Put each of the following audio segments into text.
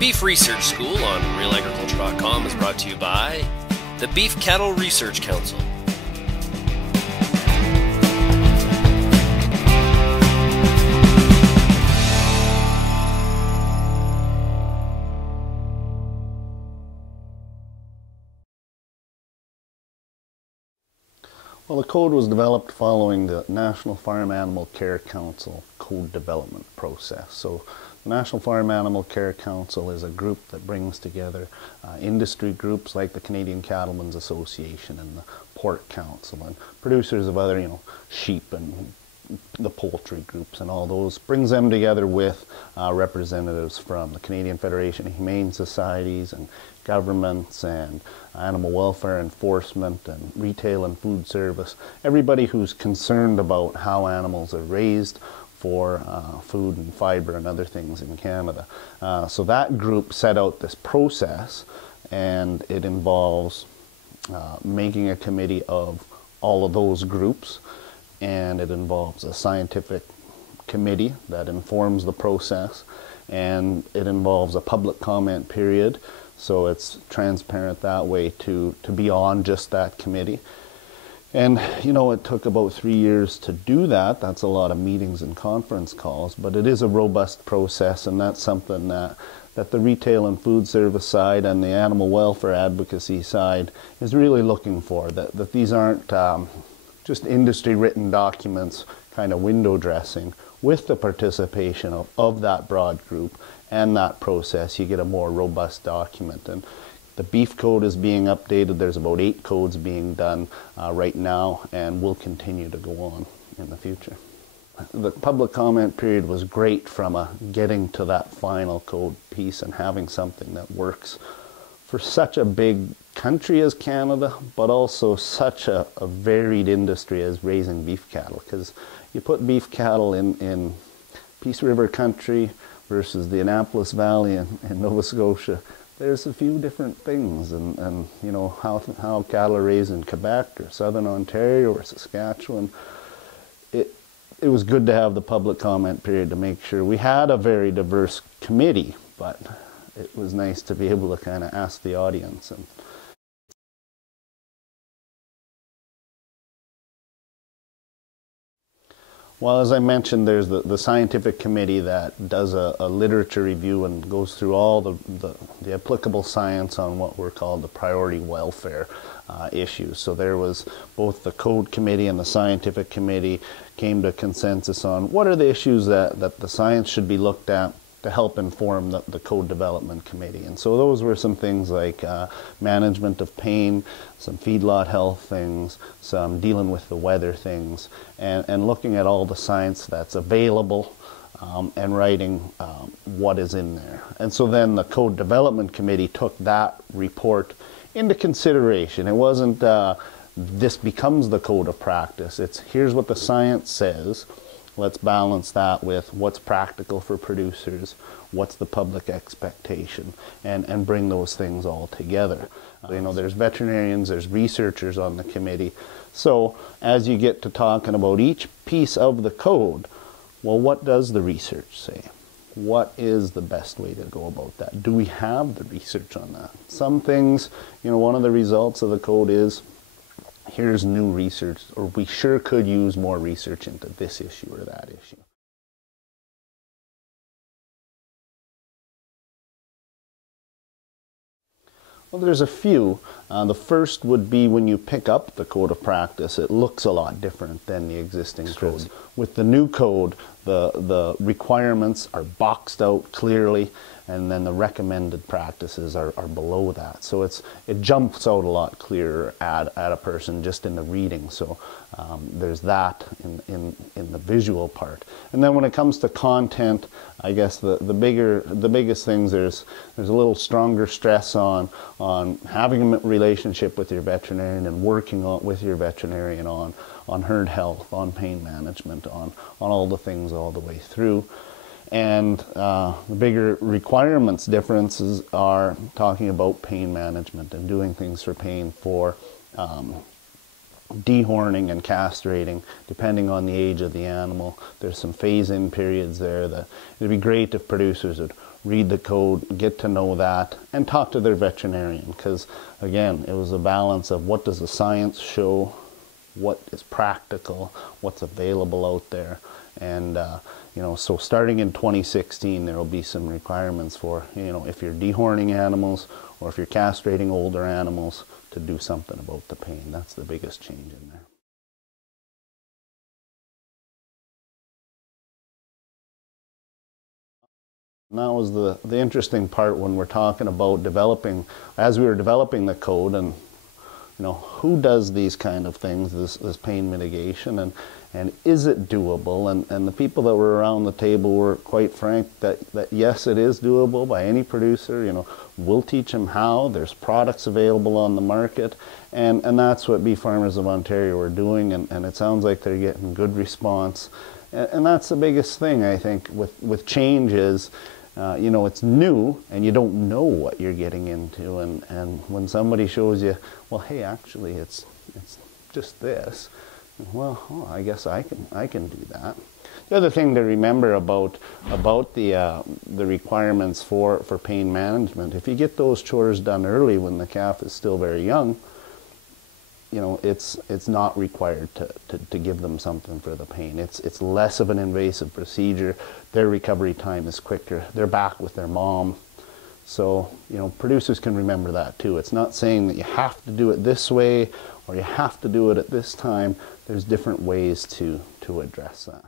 Beef Research School on RealAgriculture.com is brought to you by the Beef Cattle Research Council. Well, the code was developed following the National Farm Animal Care Council code development process. So the National Farm Animal Care Council is a group that brings together industry groups like the Canadian Cattlemen's Association and the Pork Council and producers of other, sheep and the poultry groups and all those, brings them together with representatives from the Canadian Federation of Humane Societies and governments and animal welfare enforcement and retail and food service, everybody who's concerned about how animals are raised for food and fiber and other things in Canada. So that group set out this process, and it involves making a committee of all of those groups, and it involves a scientific committee that informs the process, and it involves a public comment period, so it's transparent that way to be on just that committee. And it took about 3 years to do that. That's a lot of meetings and conference calls, but it is a robust process, and that's something that the retail and food service side and the animal welfare advocacy side is really looking for, that these aren't just industry written documents kind of window dressing. With the participation of that broad group and that process, you get a more robust document. And the beef code is being updated. There's about 8 codes being done right now, and will continue to go on in the future. The public comment period was great from getting to that final code piece and having something that works for such a big country as Canada, but also such a varied industry as raising beef cattle. Because you put beef cattle in Peace River country versus the Annapolis Valley in Nova Scotia, there's a few different things, and how cattle are raised in Quebec or Southern Ontario or Saskatchewan. It was good to have the public comment period to make sure we had a very diverse committee, but it was nice to be able to kind of ask the audience. Well, as I mentioned, there's the scientific committee that does a literature review and goes through all the applicable science on what were called the priority welfare issues. So there was both the code committee and the scientific committee came to consensus on what are the issues that the science should be looked at to help inform the code development committee. And so those were some things like management of pain, some feedlot health things, some dealing with the weather things, and looking at all the science that's available and writing what is in there. And so then the code development committee took that report into consideration. It wasn't this becomes the code of practice. It's here's what the science says. Let's balance that with what's practical for producers, what's the public expectation, and bring those things all together. There's veterinarians, there's researchers on the committee. So as you get to talking about each piece of the code, well, what does the research say? What is the best way to go about that? Do we have the research on that? Some things, one of the results of the code is here's new research, or we sure could use more research into this issue or that issue. Well, there's a few. The first would be when you pick up the code of practice, it looks a lot different than the existing code. With the new code, the requirements are boxed out clearly, and then the recommended practices are below that. So it jumps out a lot clearer at a person just in the reading. So there's that in the visual part. And then when it comes to content, I guess the biggest things, there's a little stronger stress on having a relationship with your veterinarian and working with your veterinarian on herd health, on pain management, on all the things all the way through. And the bigger requirements differences are talking about pain management and doing things for pain, for dehorning and castrating, depending on the age of the animal. There's some phase-in periods there that it'd be great if producers would read the code, get to know that, and talk to their veterinarian, because again, it was a balance of what does the science show, what is practical, what's available out there. And you know, so starting in 2016, there will be some requirements for, you know, if you're dehorning animals or if you're castrating older animals, to do something about the pain. That's the biggest change in there. And that was the interesting part when we're talking about developing, as we were developing the code, and you know, who does these kind of things, this pain mitigation, and is it doable? And the people that were around the table were quite frank that yes, it is doable by any producer. You know, we'll teach them how. There's products available on the market, and that's what Beef Farmers of Ontario are doing, and it sounds like they're getting good response. And that's the biggest thing, I think, with change is, you know, it's new and you don't know what you're getting into, and when somebody shows you, well, hey, actually it's just this, well, oh, I guess I can do that. The other thing to remember about the requirements for pain management, if you get those chores done early when the calf is still very young, you know, it's not required to give them something for the pain. It's less of an invasive procedure. Their recovery time is quicker. They're back with their mom. So, you know, producers can remember that too. It's not saying that you have to do it this way or you have to do it at this time. There's different ways to address that.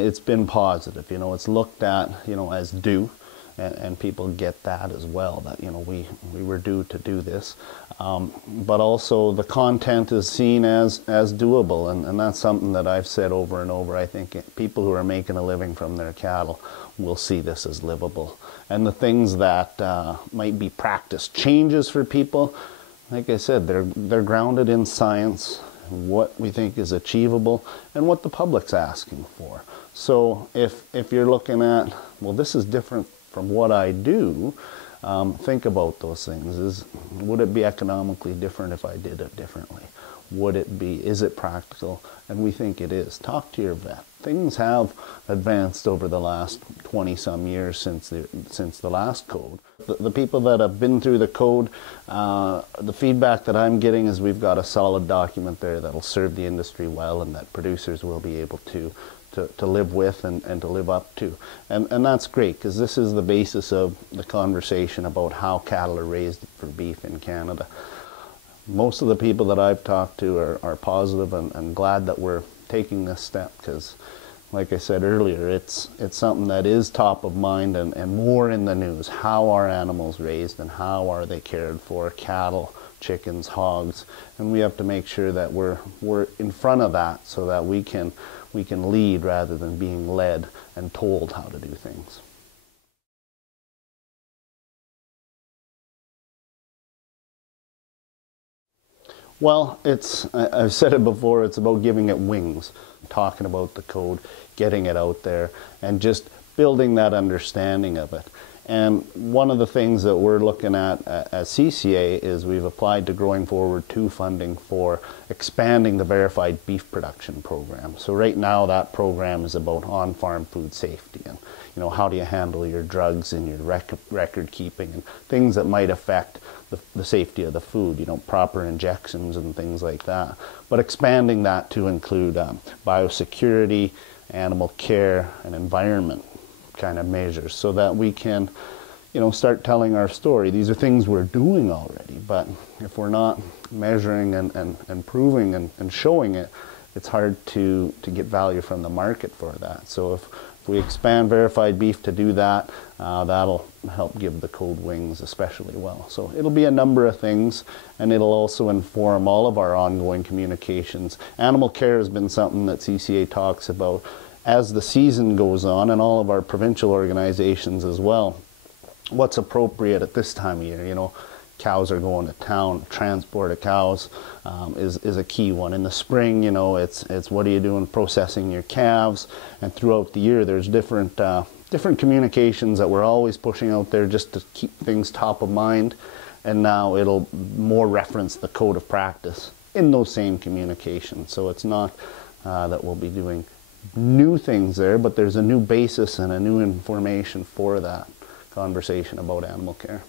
It's been positive. You know, it's looked at, you know, as due. And people get that as well, that, you know, we were due to do this. But also the content is seen as doable, and that's something that I've said over and over. I think people who are making a living from their cattle will see this as livable. And the things that might be practice changes for people, like I said, they're grounded in science, what we think is achievable, and what the public's asking for. So if you're looking at, well, this is different from what I do, think about those things. Would it be economically different if I did it differently? Would it be, is it practical? And we think it is. Talk to your vet. Things have advanced over the last 20-some years since the last code. The people that have been through the code, the feedback that I'm getting is we've got a solid document there that'll serve the industry well, and that producers will be able to live with and to live up to. And that's great, because this is the basis of the conversation about how cattle are raised for beef in Canada. Most of the people that I've talked to are positive and glad that we're taking this step, because like I said earlier, it's something that is top of mind and more in the news. How are animals raised and how are they cared for? Cattle, chickens, hogs, and we have to make sure that we're in front of that so that we can lead rather than being led and told how to do things. Well, I've said it before, it's about giving it wings, talking about the code, getting it out there, and just building that understanding of it. And one of the things that we're looking at CCA is we've applied to Growing Forward 2 funding for expanding the verified beef production program. So right now that program is about on-farm food safety and, you know, how do you handle your drugs and your record keeping and things that might affect the safety of the food, you know, proper injections and things like that. But expanding that to include biosecurity, animal care, and environment kind of measures, so that we can, you know, start telling our story. These are things we're doing already, but if we're not measuring and proving and showing it, it's hard to get value from the market for that. So if we expand verified beef to do that, that'll help give the code wings especially well. So it'll be a number of things, and it'll also inform all of our ongoing communications. Animal care has been something that CCA talks about as the season goes on, and all of our provincial organizations as well. What's appropriate at this time of year? You know, cows are going to town. Transport of cows is a key one. In the spring, you know, it's what are you doing processing your calves, and throughout the year there's different communications that we're always pushing out there just to keep things top of mind, and now it'll more reference the code of practice in those same communications. So it's not that we'll be doing new things there, but there's a new basis and a new information for that conversation about animal care.